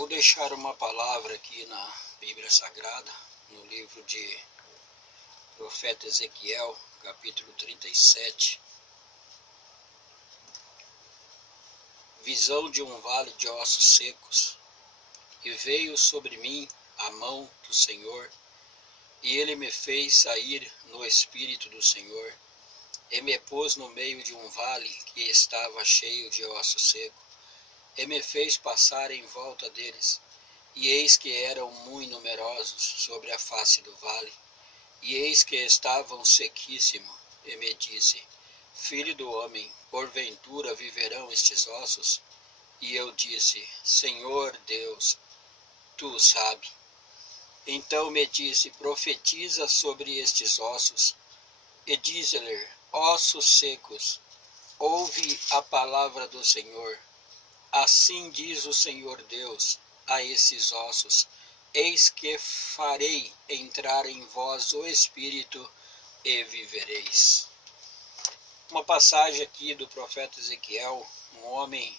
Vou deixar uma palavra aqui na Bíblia Sagrada, no livro de profeta Ezequiel, capítulo 37. Visão de um vale de ossos secos. E veio sobre mim a mão do Senhor, e ele me fez sair no espírito do Senhor, e me pôs no meio de um vale que estava cheio de ossos secos, e me fez passar em volta deles. E eis que eram muito numerosos sobre a face do vale, e eis que estavam sequíssimos. E me disse: Filho do homem, porventura viverão estes ossos? E eu disse: Senhor Deus, tu sabes. Então me disse: Profetiza sobre estes ossos, e dize-lhe: Ossos secos, ouve a palavra do Senhor. Assim diz o Senhor Deus a esses ossos: Eis que farei entrar em vós o Espírito, e vivereis. Uma passagem aqui do profeta Ezequiel, um homem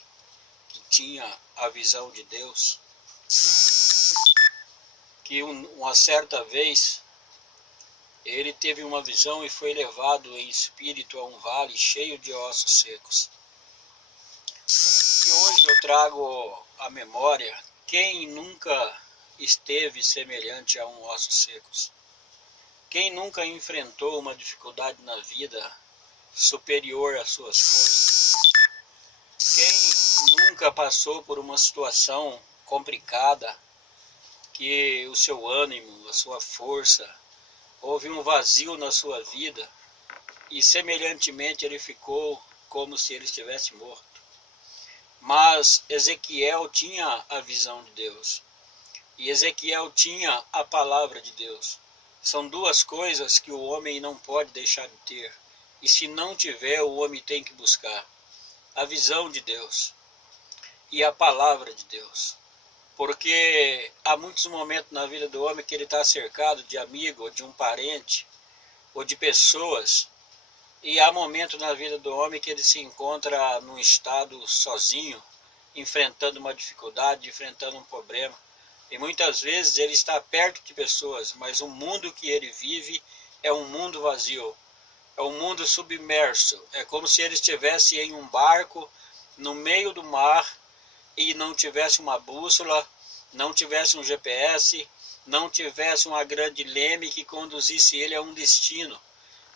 que tinha a visão de Deus, que uma certa vez ele teve uma visão e foi levado em espírito a um vale cheio de ossos secos. E hoje eu trago à memória: quem nunca esteve semelhante a um ossos secos? Quem nunca enfrentou uma dificuldade na vida superior às suas forças? Quem nunca passou por uma situação complicada que o seu ânimo, a sua força, houve um vazio na sua vida e semelhantemente ele ficou como se ele estivesse morto? Mas Ezequiel tinha a visão de Deus, e Ezequiel tinha a palavra de Deus. São duas coisas que o homem não pode deixar de ter, e se não tiver, o homem tem que buscar: a visão de Deus e a palavra de Deus. Porque há muitos momentos na vida do homem que ele está cercado de amigo, ou de um parente, ou de pessoas, e há momentos na vida do homem que ele se encontra num estado sozinho, enfrentando uma dificuldade, enfrentando um problema. E muitas vezes ele está perto de pessoas, mas o mundo que ele vive é um mundo vazio, é um mundo submerso. É como se ele estivesse em um barco no meio do mar e não tivesse uma bússola, não tivesse um GPS, não tivesse uma grande leme que conduzisse ele a um destino.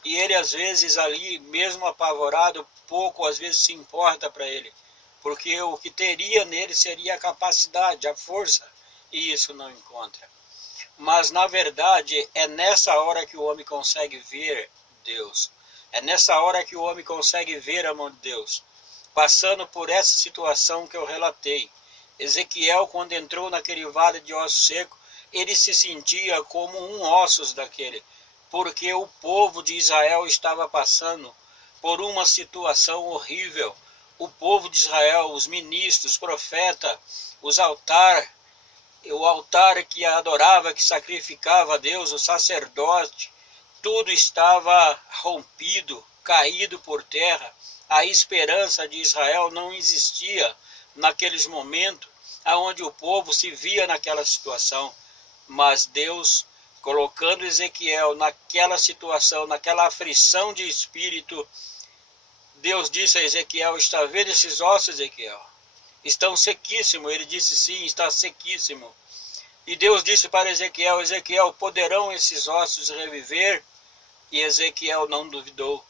E ele às vezes ali, mesmo apavorado, pouco às vezes se importa para ele, porque o que teria nele seria a capacidade, a força, e isso não encontra. Mas na verdade é nessa hora que o homem consegue ver Deus, é nessa hora que o homem consegue ver a mão de Deus. Passando por essa situação que eu relatei, Ezequiel, quando entrou naquele vale de ossos secos, ele se sentia como um ossos daquele, porque o povo de Israel estava passando por uma situação horrível. O povo de Israel, os ministros, os profetas, o altar que adorava, que sacrificava a Deus, o sacerdote, tudo estava rompido, caído por terra. A esperança de Israel não existia naqueles momentos onde o povo se via naquela situação. Mas Deus, colocando Ezequiel naquela situação, naquela aflição de espírito, Deus disse a Ezequiel: Está vendo esses ossos, Ezequiel? Estão sequíssimos. Ele disse: Sim, está sequíssimo. E Deus disse para Ezequiel: Ezequiel, poderão esses ossos reviver? E Ezequiel não duvidou.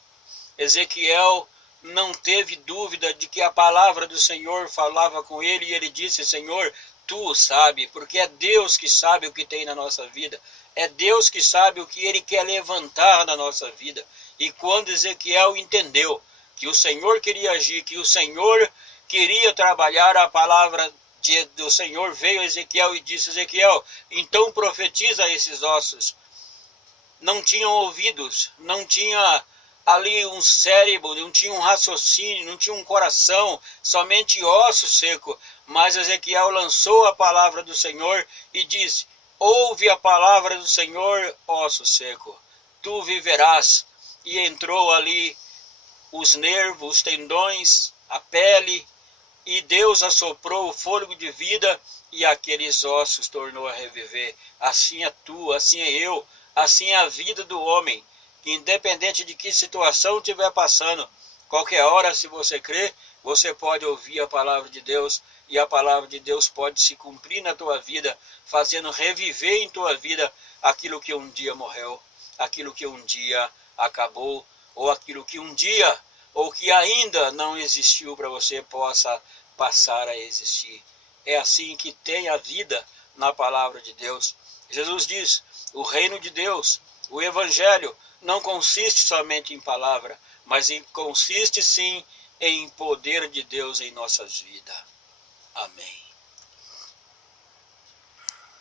Ezequiel não teve dúvida de que a palavra do Senhor falava com ele, e ele disse: Senhor, tu sabe, porque é Deus que sabe o que tem na nossa vida, é Deus que sabe o que ele quer levantar na nossa vida. E quando Ezequiel entendeu que o Senhor queria agir, que o Senhor queria trabalhar, a palavra do Senhor veio a Ezequiel e disse: Ezequiel, então profetiza esses ossos. Não tinham ouvidos, não tinha ali um cérebro, não tinha um raciocínio, não tinha um coração, somente osso seco. Mas Ezequiel lançou a palavra do Senhor e disse: Ouve a palavra do Senhor, osso seco, tu viverás. E entrou ali os nervos, os tendões, a pele, e Deus assoprou o fôlego de vida e aqueles ossos tornou a reviver. Assim é tu, assim é eu, assim é a vida do homem, que independente de que situação estiver passando, qualquer hora, se você crer, você pode ouvir a palavra de Deus, e a palavra de Deus pode se cumprir na tua vida, fazendo reviver em tua vida aquilo que um dia morreu, aquilo que um dia acabou, ou aquilo que um dia, ou que ainda não existiu para você possa passar a existir. É assim que tem a vida na palavra de Deus. Jesus diz, o reino de Deus, o evangelho, não consiste somente em palavra, mas consiste sim em poder de Deus em nossas vidas. Amém.